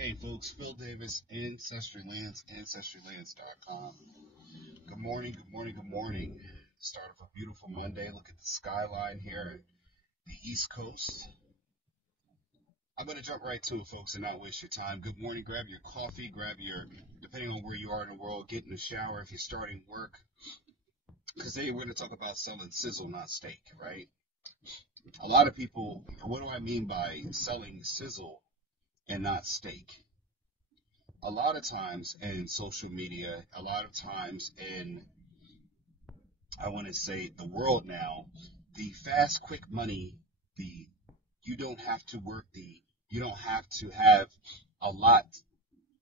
Hey folks, Phil Davis, Ancestry Lands, ancestrylands.com. Good morning, good morning, good morning. Start of a beautiful Monday. Look at the skyline here at the East Coast. I'm going to jump right to it, folks, and not waste your time. Good morning. Grab your coffee, depending on where you are in the world, get in the shower if you're starting work. Because today we're going to talk about selling sizzle, not steak, right? A lot of people, what do I mean by selling sizzle and not steak? A lot of times in social media, a lot of times in, I want to say, the world now, the fast, quick money, the you don't have to work, you don't have to have a lot.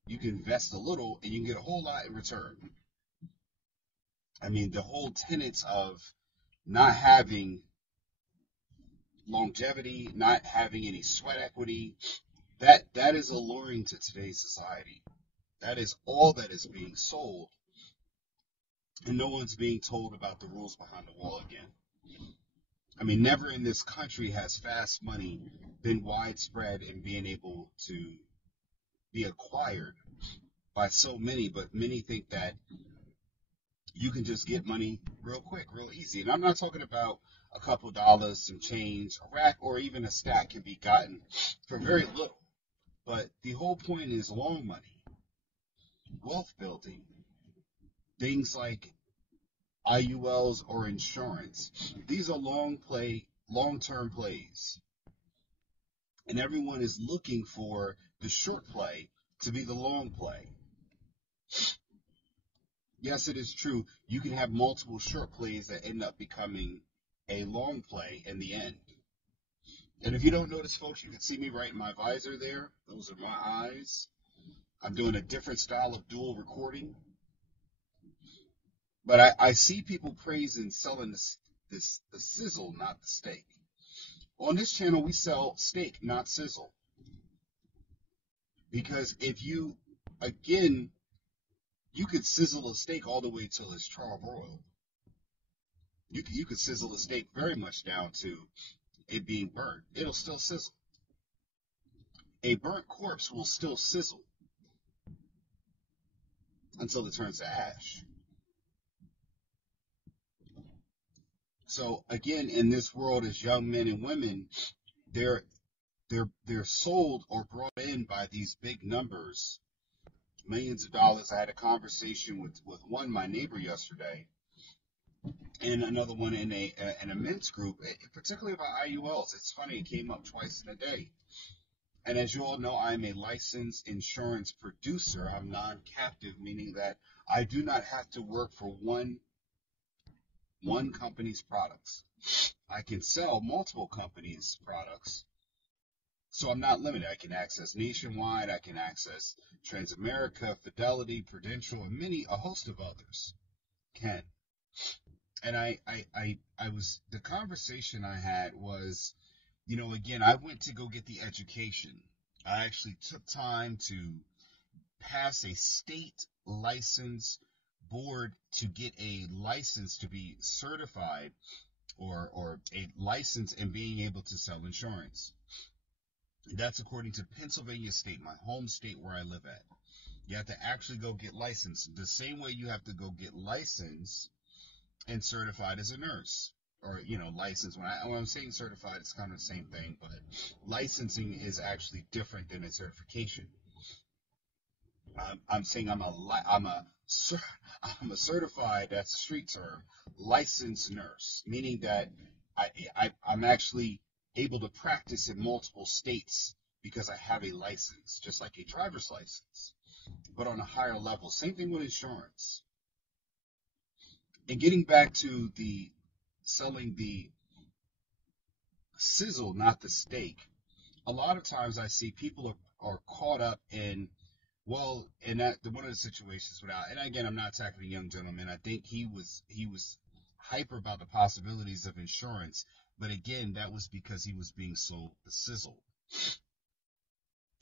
You can invest a little and you can get a whole lot in return. I mean, the whole tenets of not having longevity, not having any sweat equity, that is alluring to today's society. That is all that is being sold. And no one's being told about the rules behind the wall again. I mean, never in this country has fast money been widespread and being able to be acquired by so many, but many think that you can just get money real quick, real easy. And I'm not talking about a couple dollars, some change, a rack, or even a stack can be gotten for very little. But the whole point is long money, wealth building, things like IULs or insurance. These are long-term plays. And everyone is looking for the short play to be the long play. Yes, it is true. You can have multiple short plays that end up becoming a long play in the end. And if you don't notice, folks, you can see me right in my visor there. Those are my eyes. I'm doing a different style of dual recording. But I see people praising selling the sizzle, not the steak. On this channel, we sell steak, not sizzle. Because again, you could sizzle a steak all the way till it's charbroiled. You could sizzle a steak very much down to it being burnt. It'll still sizzle. A burnt corpse will still sizzle until it turns to ash. So again, in this world, as young men and women, they're sold or brought in by these big numbers, millions of dollars. I had a conversation with my neighbor yesterday, and another one in a men's group, particularly about IULs. It's funny, it came up twice in a day. And as you all know, I'm a licensed insurance producer. I'm non-captive, meaning that I do not have to work for one company's products. I can sell multiple companies' products, so I'm not limited. I can access Nationwide, I can access Transamerica, Fidelity, Prudential, and a host of others can. And the conversation I had was, again, I went to go get the education. I actually took time to pass a state license board to get a license to be certified or a license in being able to sell insurance. That's according to Pennsylvania State, my home state where I live at. You have to actually go get licensed the same way you have to go get licensed and certified as a nurse, or licensed. When I'm saying certified, it's kind of the same thing, but licensing is actually different than a certification. I'm saying I'm a certified, that's a street term, licensed nurse, meaning that I'm actually able to practice in multiple states because I have a license, just like a driver's license, but on a higher level. Same thing with insurance. And getting back to the selling the sizzle, not the steak, a lot of times I see people are caught up in, well, in that one of the situations and again, I'm not attacking a young gentleman. I think he was hyper about the possibilities of insurance, but again, that was because he was being sold the sizzle.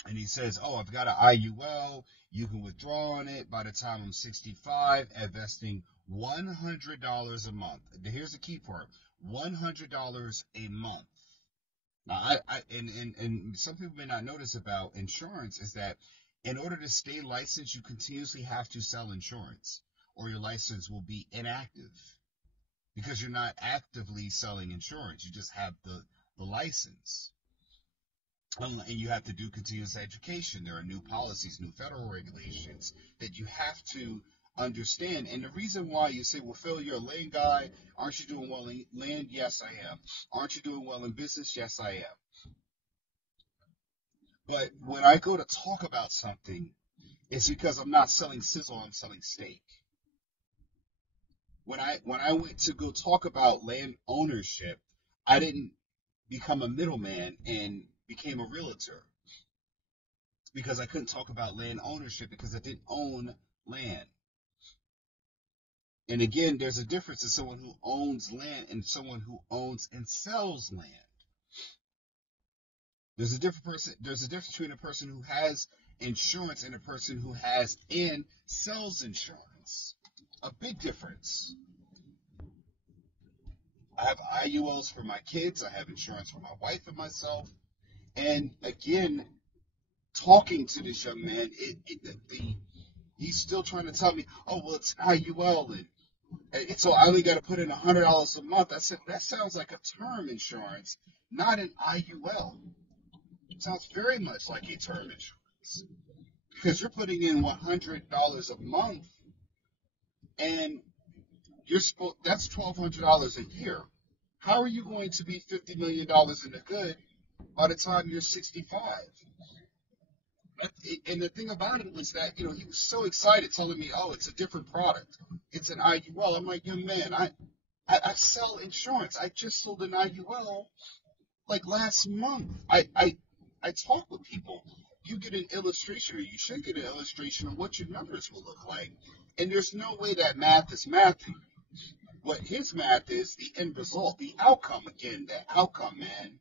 And he says, "Oh, I've got an IUL. You can withdraw on it by the time I'm 65, investing $100 a month." Here's the key part: $100 a month. Now, and some people may not notice about insurance is that In order to stay licensed, you continuously have to sell insurance, or your license will be inactive because you're not actively selling insurance. You just have the license. And you have to do continuous education. There are new policies, new federal regulations that you have to understand. And the reason why you say, well, Phil, you're a land guy. Aren't you doing well in land? Yes, I am. Aren't you doing well in business? Yes, I am. But when I go to talk about something, it's because I'm not selling sizzle, I'm selling steak. When I went to go talk about land ownership, I didn't become a middleman and became a realtor because I couldn't talk about land ownership because I didn't own land. And again, there's a difference in someone who owns land and someone who owns and sells land. There's a difference between a person who has insurance and a person who has and sells insurance. A big difference. I have IULs for my kids. I have insurance for my wife and myself. And again, talking to this young man, he's still trying to tell me, oh, well, it's IUL. And so I only got to put in $100 a month. I said, that sounds like a term insurance, not an IUL. It sounds very much like a term insurance because you're putting in $100 a month and that's $1,200 a year. How are you going to be $50 million in the good by the time you're 65? And the thing about it was that, he was so excited telling me, oh, it's a different product. It's an IUL. I'm like, young man, I sell insurance. I just sold an IUL like last month. I talk with people. You get an illustration, or you should get an illustration of what your numbers will look like. And there's no way that math is mathing. What his math is, the end result, the outcome. Again, the outcome, man.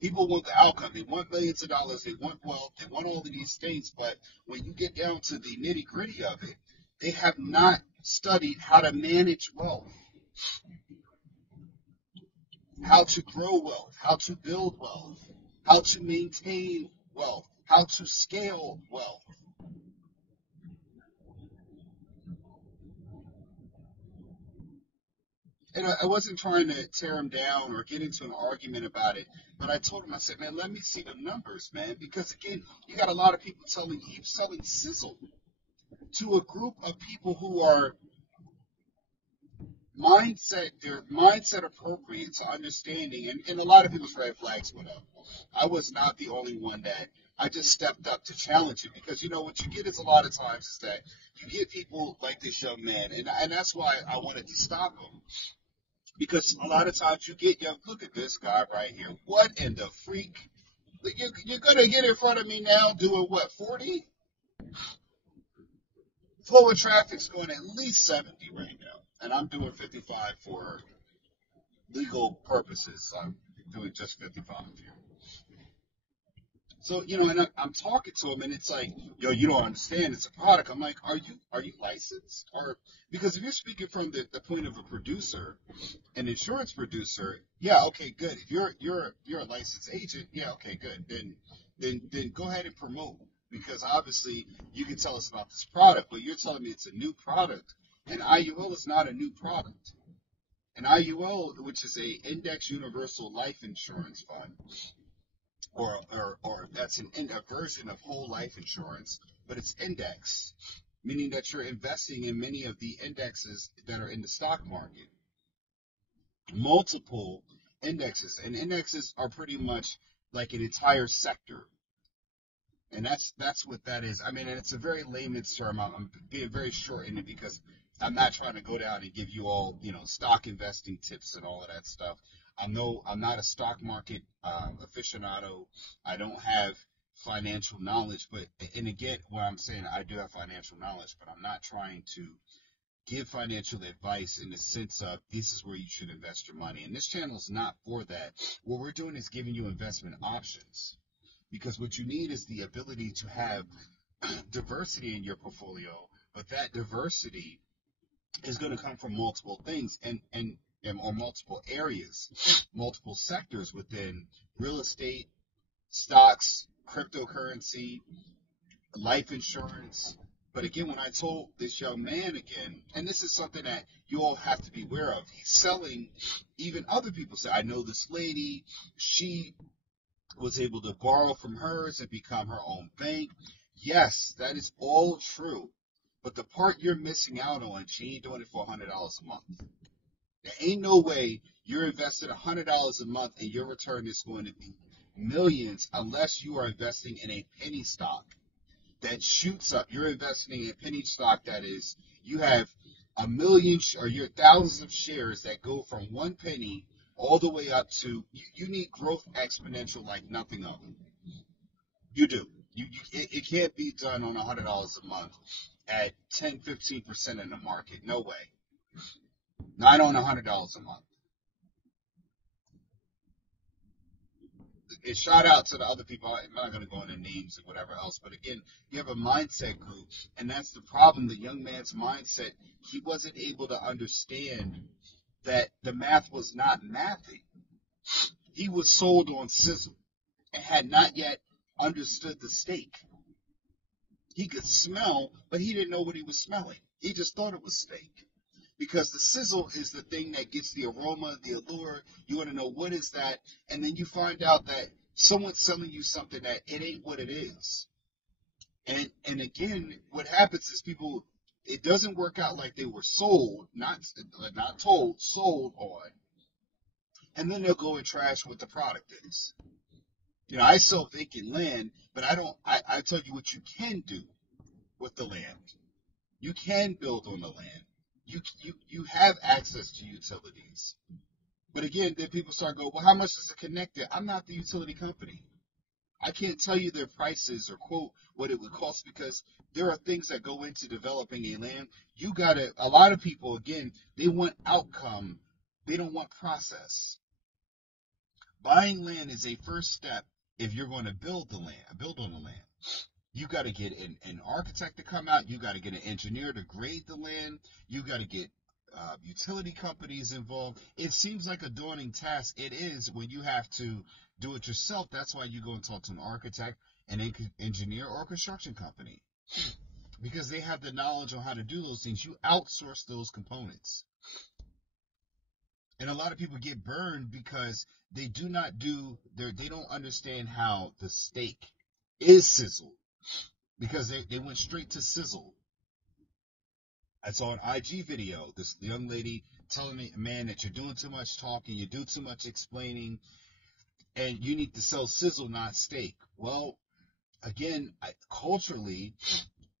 People want the outcome. They want millions of dollars. They want wealth. They want all of these things. But when you get down to the nitty gritty of it, they have not studied how to manage wealth, how to grow wealth, how to build wealth, how to maintain wealth, how to scale wealth. And I wasn't trying to tear him down or get into an argument about it, but I told him, I said, man, let me see the numbers, man, because again, you got a lot of people telling you, selling sizzle to a group of people who are they're mindset appropriate to understanding, and a lot of people's red flags went up. I was not the only one that I just stepped up to challenge it because what you get is a lot of times is that you get people like this young man, and that's why I wanted to stop him because a lot of times you get young. Look at this guy right here. What in the freak? You're gonna get in front of me now doing what 40? Flow of traffic's going at least 70 right now, and I'm doing 55 for legal purposes. So I'm doing just 55 here. So, and I'm talking to him, and it's like, yo, you don't understand. It's a product. I'm like, are you licensed? Or because if you're speaking from the point of a producer, an insurance producer, yeah, okay, good. If you're a licensed agent, yeah, okay, good. Then go ahead and promote because obviously you can tell us about this product, but you're telling me it's a new product, and IUL is not a new product. An IUL, which is a Index Universal Life Insurance Fund, or that's a version of whole life insurance, but it's index, meaning that you're investing in many of the indexes that are in the stock market, multiple indexes, and indexes are pretty much like an entire sector. And that's what that is. I mean, and it's a very layman's term. I'm being very short in it because I'm not trying to go down and give you all, stock investing tips and all of that stuff. I'm not a stock market aficionado. I don't have financial knowledge, and again, what I'm saying, I do have financial knowledge, but I'm not trying to give financial advice in the sense of this is where you should invest your money. And this channel is not for that. What we're doing is giving you investment options. Because what you need is the ability to have diversity in your portfolio, but that diversity is going to come from multiple things and or multiple areas, multiple sectors within real estate, stocks, cryptocurrency, life insurance. But again, when I told this young man again, and this is something that you all have to be aware of, he's selling, even other people say, I know this lady, she was able to borrow from hers and become her own bank. Yes, that is all true. But the part you're missing out on, she ain't doing it for $100 a month. There ain't no way you're investing $100 a month and your return is going to be millions unless you are investing in a penny stock that shoots up. You're investing in a penny stock that is, you have a million or your thousands of shares that go from 1 penny all the way up to, you need growth exponential like nothing other. You do. It can't be done on $100 a month at 10-15% in the market. No way. Not on $100 a month. And shout out to the other people. I'm not going to go into names and whatever else. But again, you have a mindset group. And that's the problem. The young man's mindset, he wasn't able to understand that the math was not mathing. He was sold on sizzle and had not yet understood the steak. He could smell, but he didn't know what he was smelling. He just thought it was steak. Because the sizzle is the thing that gets the aroma, the allure. You want to know what is that, and then you find out that someone's selling you something that it ain't what it is. And again, what happens is people, it doesn't work out like they were sold, not told, sold on, and then they'll go and trash what the product is. You know, I sell vacant land, but I tell you what you can do with the land. You can build on the land. You have access to utilities. But again, then people start going, well, how much does it connect it? I'm not the utility company. I can't tell you their prices or quote what it would cost because there are things that go into developing a land. A lot of people, again, they want outcome. They don't want process. Buying land is a first step if you're going to build on the land. You got to get an architect to come out. You got to get an engineer to grade the land. You got to get utility companies involved. It seems like a daunting task. It is when you have to do it yourself. That's why you go and talk to an architect, an engineer, or a construction company because they have the knowledge on how to do those things. You outsource those components. And a lot of people get burned because they don't understand how the steak is sizzled because they went straight to sizzle. I saw an IG video, this young lady telling me, man, that you're doing too much talking, you do too much explaining, and you need to sell sizzle, not steak. Well, again, culturally,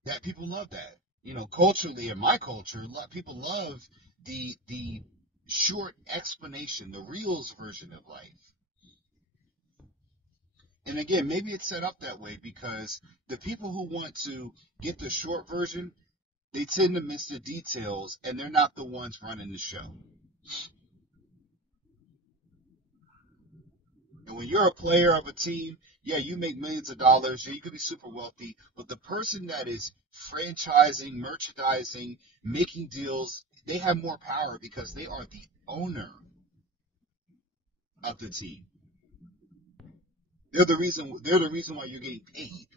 that people love that. You know, culturally, in my culture, people love the short explanation, the reels version of life. And again, maybe it's set up that way because the people who want to get the short version, they tend to miss the details, and they're not the ones running the show. And when you're a player of a team, yeah, you make millions of dollars, yeah, you could be super wealthy, but the person that is franchising, merchandising, making deals, they have more power because they are the owner of the team. They're the reason why you're getting paid.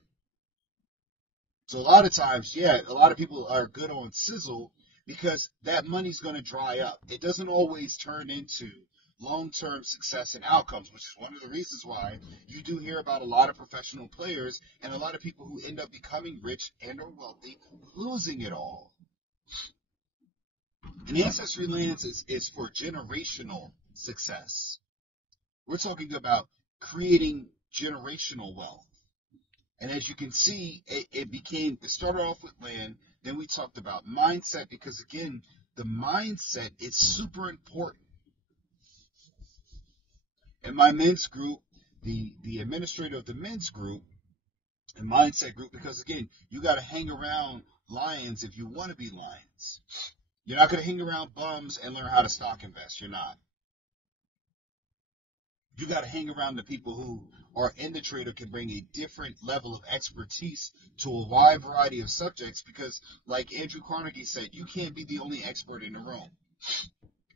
So a lot of times, yeah, a lot of people are good on sizzle because that money's going to dry up. It doesn't always turn into long-term success and outcomes, which is one of the reasons why you do hear about a lot of professional players and a lot of people who end up becoming rich and or wealthy, losing it all. And Ancestry Lands is for generational success. We're talking about creating generational wealth. And as you can see, it started off with land. Then we talked about mindset because, again, the mindset is super important. In my men's group, the administrator of the men's group and mindset group, because, again, you got to hang around lions if you want to be lions. You're not going to hang around bums and learn how to stock invest. You're not. You got to hang around the people who are in the trade or can bring a different level of expertise to a wide variety of subjects because, like Andrew Carnegie said, you can't be the only expert in the room.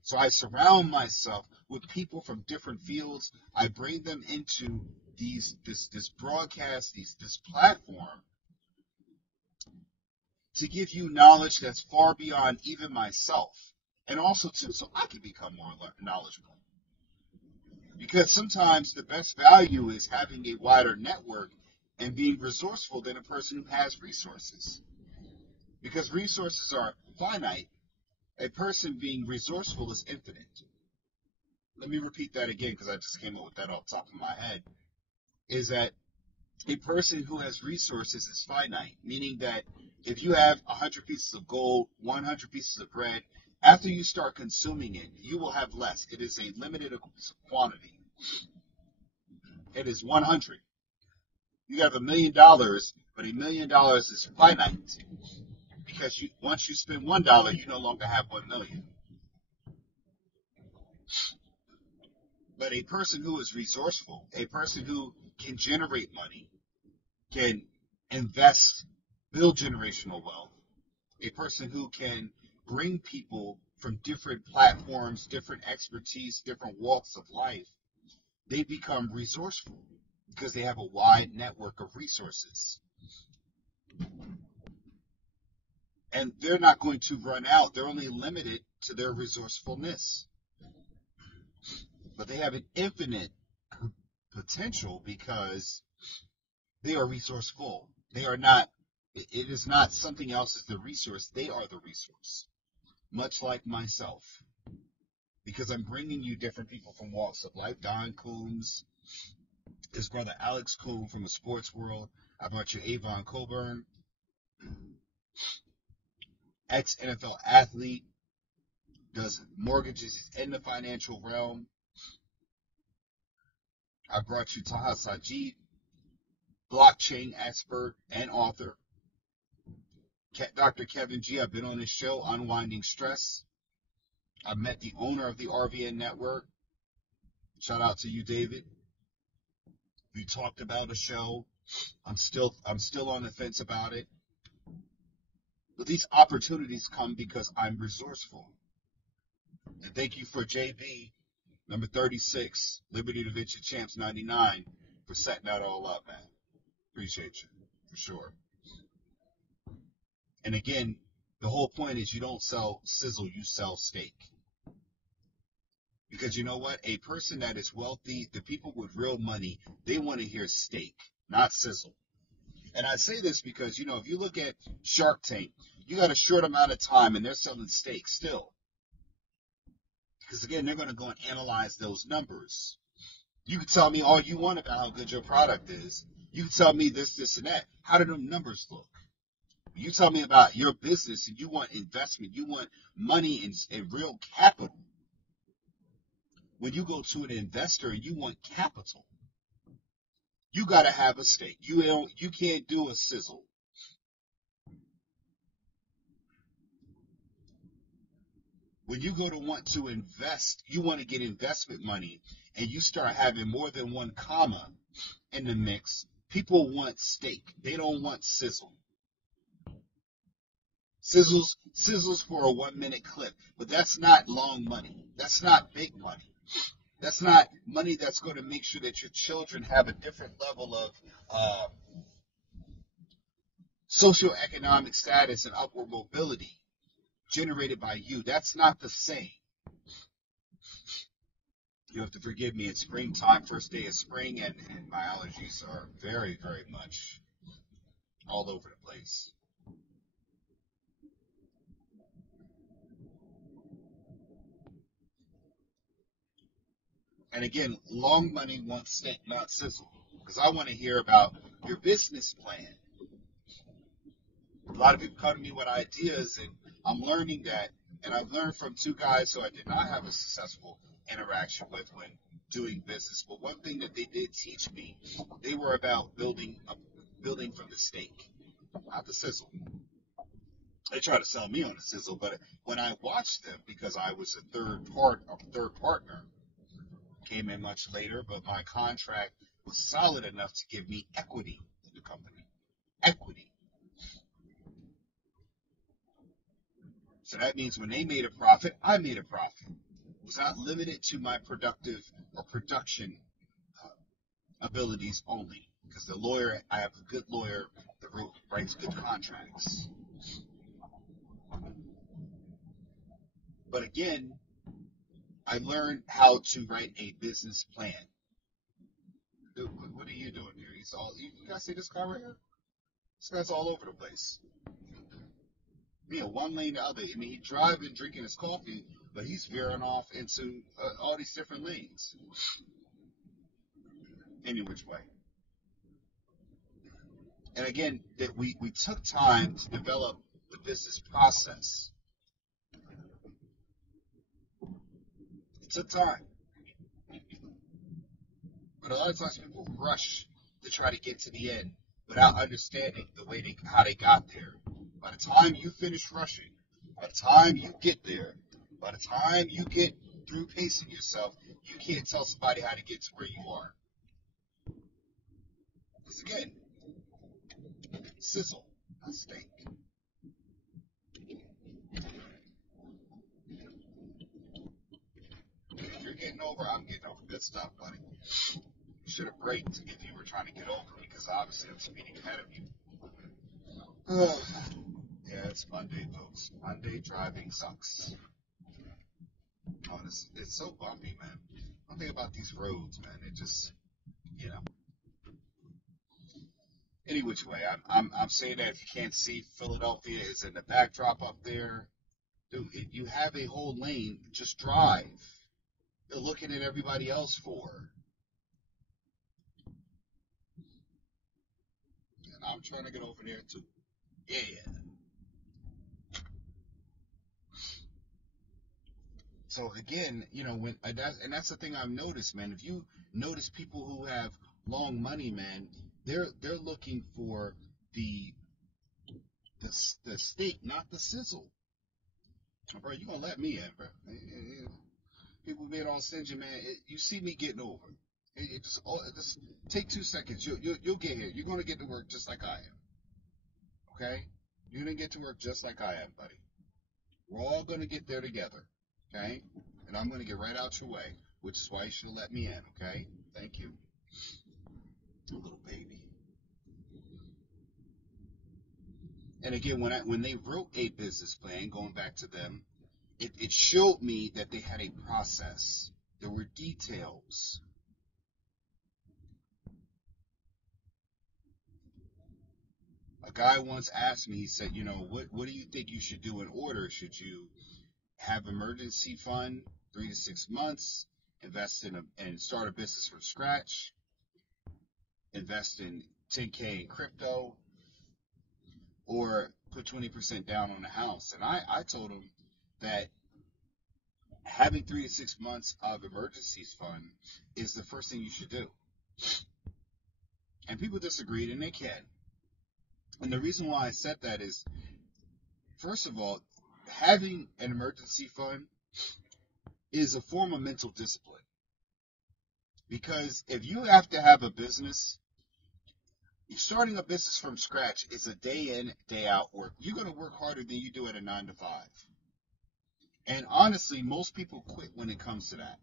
So I surround myself with people from different fields. I bring them into this broadcast, this platform, to give you knowledge that's far beyond even myself. And also, too, so I can become more knowledgeable. Because sometimes the best value is having a wider network and being resourceful than a person who has resources. Because resources are finite, a person being resourceful is infinite. Let me repeat that again because I just came up with that off the top of my head. Is that a person who has resources is finite, meaning that if you have 100 pieces of gold, 100 pieces of bread, after you start consuming it, you will have less. It is a limited quantity. It is 100. You have $1,000,000, but $1,000,000 is finite because once you spend $1, you no longer have 1,000,000. But a person who is resourceful, a person who can generate money, can invest, build generational wealth, a person who can bring people from different platforms, different expertise, different walks of life, they become resourceful because they have a wide network of resources. And they're not going to run out. They're only limited to their resourcefulness. But they have an infinite potential because they are resourceful. They are not, it is not something else as the resource. They are the resource. Much like myself. Because I'm bringing you different people from walks of life. Don Coombs, his brother Alex Coombe from the sports world. I brought you Avon Coburn, ex-NFL athlete, does mortgages in the financial realm. I brought you Taha Sajid, blockchain expert and author. Dr. Kevin G, I've been on his show, Unwinding Stress. I met the owner of the RVN Network. Shout out to you, David. We talked about a show. I'm still on the fence about it. But these opportunities come because I'm resourceful. And thank you for JB, number 36, Liberty Da Vinci Champs 99, for setting that all up, man. Appreciate you, for sure. And again, the whole point is you don't sell sizzle, you sell steak. Because you know what? A person that is wealthy, the people with real money, they want to hear steak, not sizzle. And I say this because, if you look at Shark Tank, you got a short amount of time and they're selling steak still. Because again, they're going to go and analyze those numbers. You can tell me all you want about how good your product is. You can tell me this, and that. How do them numbers look? You tell me about your business and you want investment. You want money and real capital. When you go to an investor and you want capital, you got to have a stake. You can't do a sizzle. When you go to want to invest, you want to get investment money, and you start having more than one comma in the mix, people want steak. They don't want sizzle. Sizzles for a 1-minute clip, but that's not long money. That's not big money. That's not money that's going to make sure that your children have a different level of socioeconomic status and upward mobility generated by you. That's not the same. You have to forgive me. It's springtime, first day of spring, and my allergies are very, very much all over the place. And again, long money wants steak, not sizzle. Because I want to hear about your business plan. A lot of people come to me with ideas, and I'm learning that. And I've learned from two guys who I did not have a successful interaction with when doing business. But one thing that they did teach me, they were about building from the steak, not the sizzle. They try to sell me on the sizzle, but when I watched them, because I was a third partner, came in much later, but my contract was solid enough to give me equity in the company. Equity. So that means when they made a profit, I made a profit. It was not limited to my productive or production abilities only. Because I have a good lawyer that writes good contracts. But again, I learned how to write a business plan. Dude, what are you doing here? You guys see this car right here? This guy's all over the place. Yeah, one lane to other. I mean, he's driving, drinking his coffee, but he's veering off into all these different lanes. Any which way. And again, that we took time to develop the business process. It took time. But a lot of times people rush to try to get to the end without understanding how they got there. By the time you finish rushing, by the time you get there, by the time you get through pacing yourself, you can't tell somebody how to get to where you are. Because again, sizzle, not steak. If you're getting over, I'm getting over. Good stuff, buddy. You should have braked if you were trying to get over because obviously I'm speeding ahead of you. Yeah, it's Monday, folks. Monday driving sucks. Oh, it's so bumpy, man. One thing about these roads, man, it just, you know. Any which way, I'm saying that if you can't see, Philadelphia is in the backdrop up there. Dude, if you have a whole lane, just drive. You're looking at everybody else for. And I'm trying to get over there too. Yeah. So again, that's the thing I've noticed, man. If you notice people who have long money, man, they're looking for the the steak, not the sizzle. Bro, you gonna let me in, bro? People being all stingy, man. You see me getting over. Just take 2 seconds. You'll get here. You're gonna get to work just like I am. Okay? You're gonna get to work just like I am, buddy. We're all gonna get there together. Okay? And I'm gonna get right out your way, which is why you should have let me in. Okay? Thank you, little baby. And again, when they wrote a business plan, going back to them, it showed me that they had a process. There were details. A guy once asked me, he said, what do you think you should do in order? Should you have emergency fund, 3 to 6 months, invest and start a business from scratch, invest in 10K in crypto, or put 20% down on a house? And I told him that having 3 to 6 months of emergencies fund is the first thing you should do. And people disagreed, and they can. And the reason why I said that is, first of all, having an emergency fund is a form of mental discipline. Because if you have to have a business, starting a business from scratch is a day in, day out work. You're going to work harder than you do at a 9 to 5. And honestly, most people quit when it comes to that.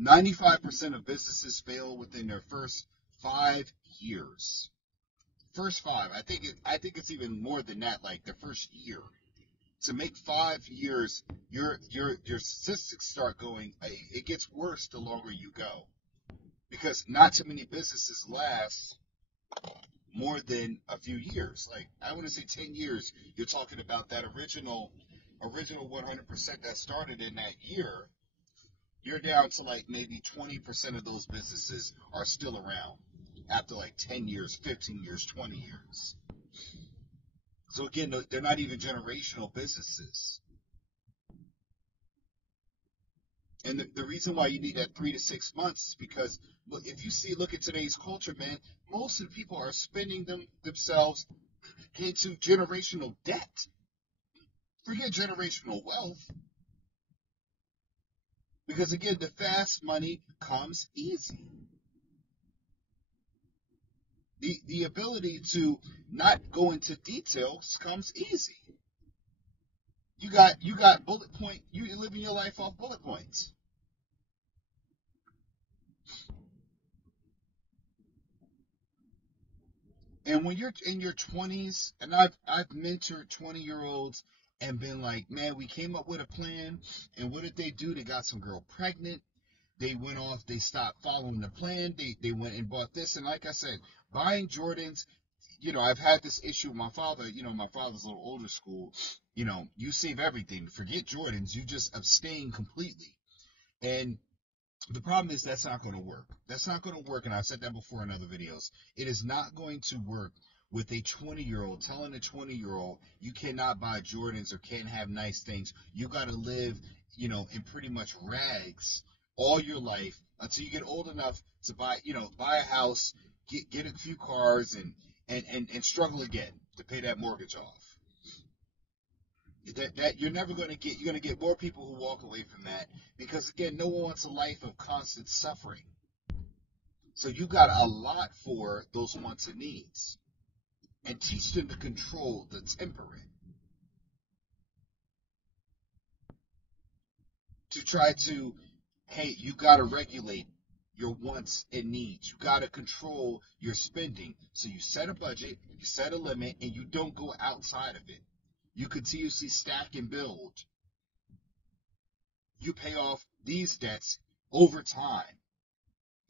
95% of businesses fail within their first 5 years. First 5. I think it's even more than that, like the first year. To make 5 years, your statistics start going, it gets worse the longer you go. Because not too many businesses last more than a few years. Like, I want to say 10 years, you're talking about that original 100% that started in that year. You're down to like maybe 20% of those businesses are still around after like 10 years, 15 years, 20 years. So again, they're not even generational businesses. And the reason why you need that 3 to 6 months is because look at today's culture, man, most of the people are spending themselves into generational debt. Forget generational wealth. Because again, the fast money comes easy. The ability to not go into details comes easy. You got bullet point. You're living your life off bullet points. And when you're in your 20s, and I've mentored 20-year-olds and been like, man, we came up with a plan, and what did they do? They got some girl pregnant. They went off, they stopped following the plan. They went and bought this. And like I said, buying Jordans, I've had this issue with my father. My father's a little older school. You save everything. Forget Jordans. You just abstain completely. And the problem is that's not going to work. That's not going to work. And I've said that before in other videos. It is not going to work with a 20-year-old telling a 20-year-old you cannot buy Jordans or can't have nice things. You got to live, in pretty much rags all your life until you get old enough to buy a house, get a few cars, and struggle again to pay that mortgage off. That you're going to get more people who walk away from that because again, no one wants a life of constant suffering. So you got a lot for those wants and needs, and teach them to control the temperament, to try to, hey, you got to regulate your wants and needs. You got to control your spending. So you set a budget, you set a limit, and you don't go outside of it. You continuously stack and build. You pay off these debts over time.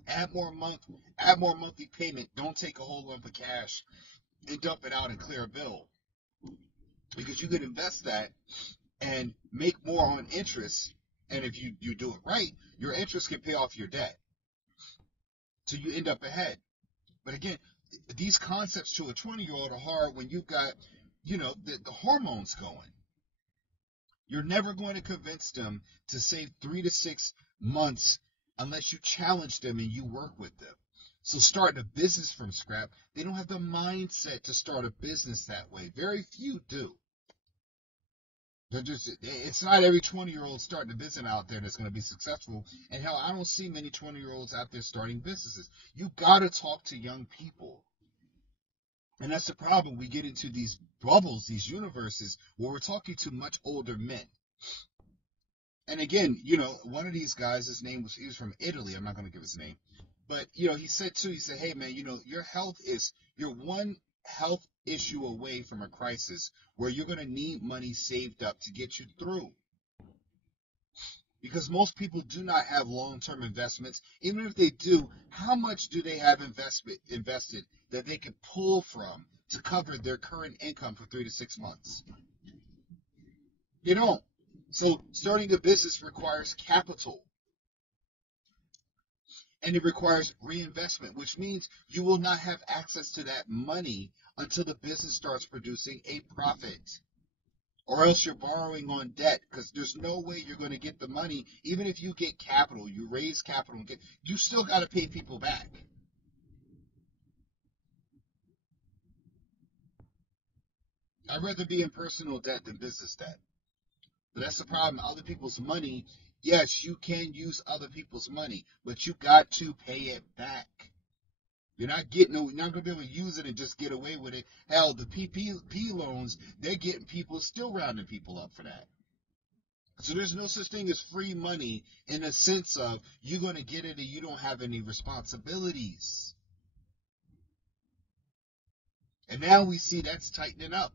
Add more monthly payment. Don't take a whole lump of cash and dump it out and clear a bill. Because you could invest that and make more on interest. And if you do it right, your interest can pay off your debt. So you end up ahead. But again, these concepts to a 20-year-old are hard when you've got, the hormones going. You're never going to convince them to save 3 to 6 months unless you challenge them and you work with them. So starting a business from scratch, they don't have the mindset to start a business that way. Very few do. It's not every 20-year-old starting a business out there that's going to be successful. And hell, I don't see many 20-year-olds out there starting businesses. You got to talk to young people. And that's the problem. We get into these bubbles, these universes, where we're talking to much older men. And again, one of these guys, he was from Italy. I'm not going to give his name. But, he said, hey, man, you're one health issue away from a crisis where you're going to need money saved up to get you through. Because most people do not have long-term investments. Even if they do, how much do they have invested that they can pull from to cover their current income for 3 to 6 months? You don't. So starting a business requires capital. And it requires reinvestment, which means you will not have access to that money until the business starts producing a profit. Or else you're borrowing on debt because there's no way you're going to get the money. Even if you get capital, you raise capital, you still got to pay people back. I'd rather be in personal debt than business debt. But that's the problem. Other people's money, yes, you can use other people's money, but you got to pay it back. You're not going to be able to use it and just get away with it. Hell, the PPP loans, they're getting people, still rounding people up for that. So there's no such thing as free money in the sense of you're going to get it and you don't have any responsibilities. And now we see that's tightening up.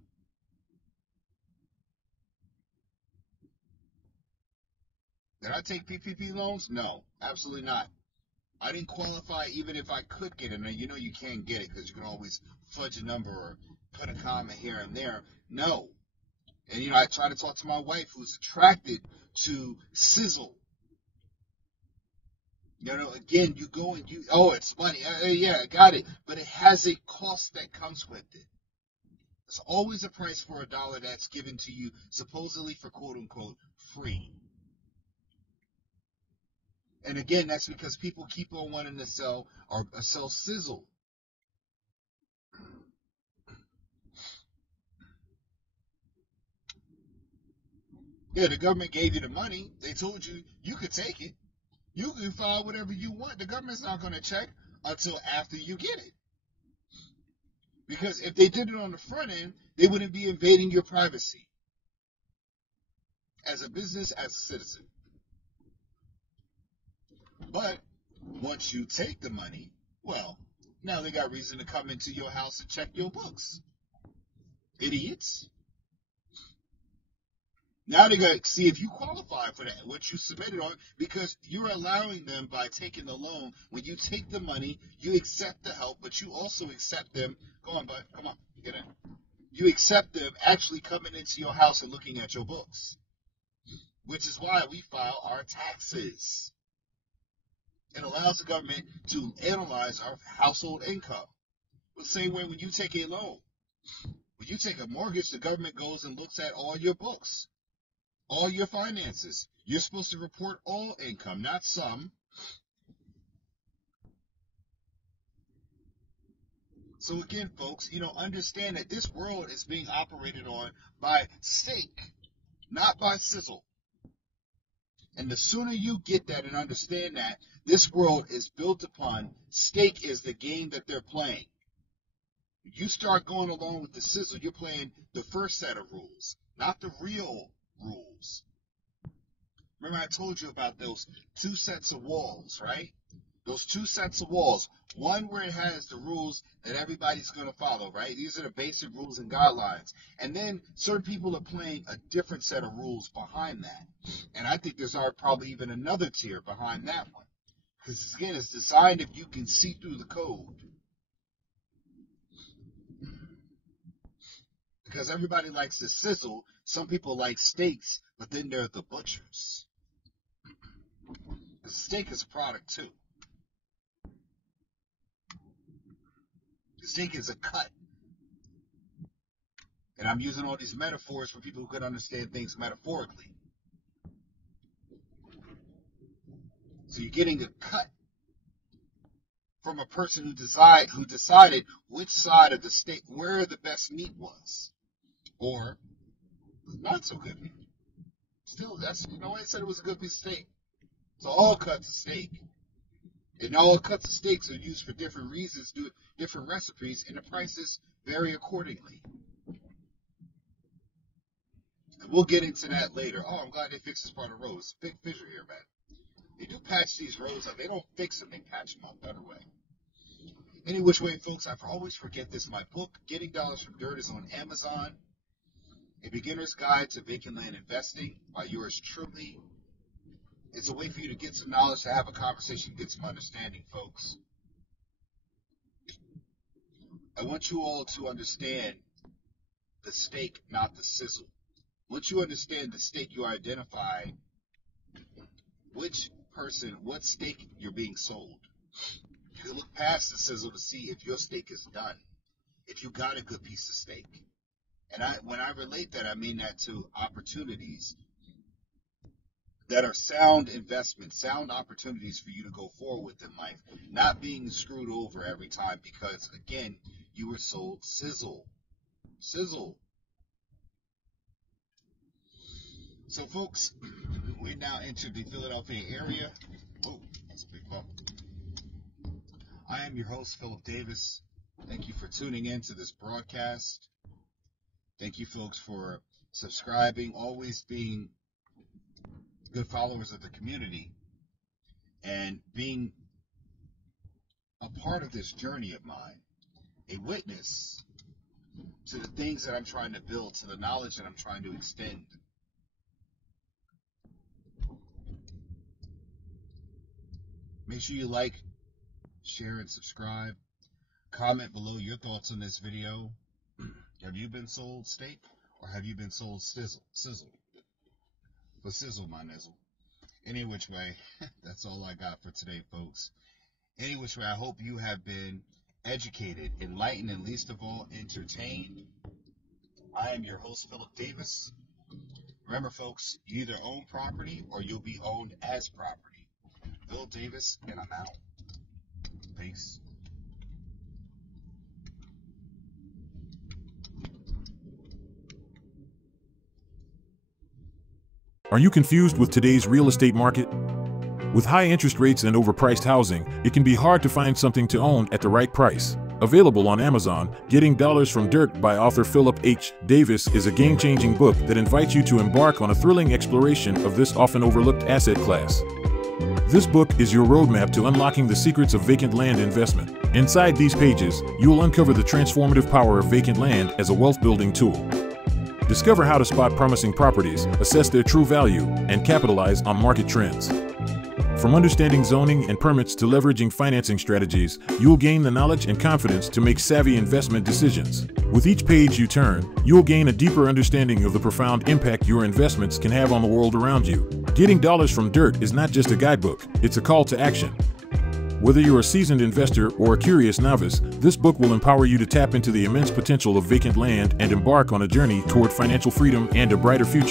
Did I take PPP loans? No, absolutely not. I didn't qualify even if I could get it. And you can't get it because you can always fudge a number or put a comma here and there. No. And, I try to talk to my wife who's attracted to sizzle. Again, you go and it's money. Yeah, I got it. But it has a cost that comes with it. There's always a price for $1 that's given to you, supposedly for quote unquote free. And again, that's because people keep on wanting to sell sizzle. Yeah, the government gave you the money. They told you you could take it. You can file whatever you want. The government's not going to check until after you get it. Because if they did it on the front end, they wouldn't be invading your privacy as a business, as a citizen. But once you take the money, well, now they got reason to come into your house and check your books. Idiots. Now they're going to see if you qualify for that, what you submitted on, because you're allowing them by taking the loan. When you take the money, you accept the help, but you also accept them. Go on, bud. Come on. Get in. You accept them actually coming into your house and looking at your books, which is why we file our taxes. It allows the government to analyze our household income. The same way when you take a loan. When you take a mortgage, the government goes and looks at all your books, all your finances. You're supposed to report all income, not some. So again, folks, understand that this world is being operated on by steak, not by sizzle. And the sooner you get that and understand that, this world is built upon steak is the game that they're playing. You start going along with the sizzle, you're playing the first set of rules, not the real rules. Remember I told you about those two sets of walls, right? Those two sets of walls. One where it has the rules that everybody's going to follow, right? These are the basic rules and guidelines. And then certain people are playing a different set of rules behind that. And I think there's probably even another tier behind that one. Because, again, it's designed if you can see through the code. Because everybody likes the sizzle. Some people like steaks, but then they're the butchers. Because steak is a product, too. The steak is a cut. And I'm using all these metaphors for people who could understand things metaphorically. So you're getting a cut from a person who decided which side of the steak, where the best meat was. Or not so good meat. Still, I said it was a good piece of steak. So all cuts of steak. And all cuts of steaks are used for different reasons, do different recipes, and the prices vary accordingly. And we'll get into that later. Oh, I'm glad they fixed this part of the road. It's a big fissure here, man. They do patch these roads up. They don't fix them, they patch them up better way. Any which way, folks, I always forget this. My book, Getting Dollars from Dirt, is on Amazon. A Beginner's Guide to Vacant Land Investing by yours truly. It's a way for you to get some knowledge, to have a conversation, get some understanding, folks. I want you all to understand the steak, not the sizzle. Once you understand the steak, you identify which person, what steak you're being sold. You can look past the sizzle to see if your steak is done, if you got a good piece of steak. And when I relate that, I mean that to opportunities that are sound investments, sound opportunities for you to go forward with in life, not being screwed over every time because, again, you were sold sizzle. Sizzle. So, folks, we now entered the Philadelphia area. Oh, that's a big bump. I am your host, Philip Davis. Thank you for tuning in to this broadcast. Thank you, folks, for subscribing, always being good followers of the community, and being a part of this journey of mine, a witness to the things that I'm trying to build, to the knowledge that I'm trying to extend. Make sure you like, share, and subscribe. Comment below your thoughts on this video. Have you been sold steak, or have you been sold sizzle? But sizzle my nizzle. Any which way, that's all I got for today, folks. Any which way, I hope you have been educated, enlightened, and least of all, entertained. I am your host, Philip Davis. Remember, folks, you either own property or you'll be owned as property. Phil Davis, and I'm out. Peace. Are you confused with today's real estate market? With high interest rates and overpriced housing, it can be hard to find something to own at the right price. Available on Amazon, Getting Dollars from Dirt by author Philip H. Davis is a game-changing book that invites you to embark on a thrilling exploration of this often overlooked asset class. This book is your roadmap to unlocking the secrets of vacant land investment. Inside these pages, you will uncover the transformative power of vacant land as a wealth-building tool. Discover how to spot promising properties, assess their true value, and capitalize on market trends. From understanding zoning and permits to leveraging financing strategies, you'll gain the knowledge and confidence to make savvy investment decisions. With each page you turn, you'll gain a deeper understanding of the profound impact your investments can have on the world around you. Getting dollars from dirt is not just a guidebook, it's a call to action. Whether you're a seasoned investor or a curious novice, this book will empower you to tap into the immense potential of vacant land and embark on a journey toward financial freedom and a brighter future.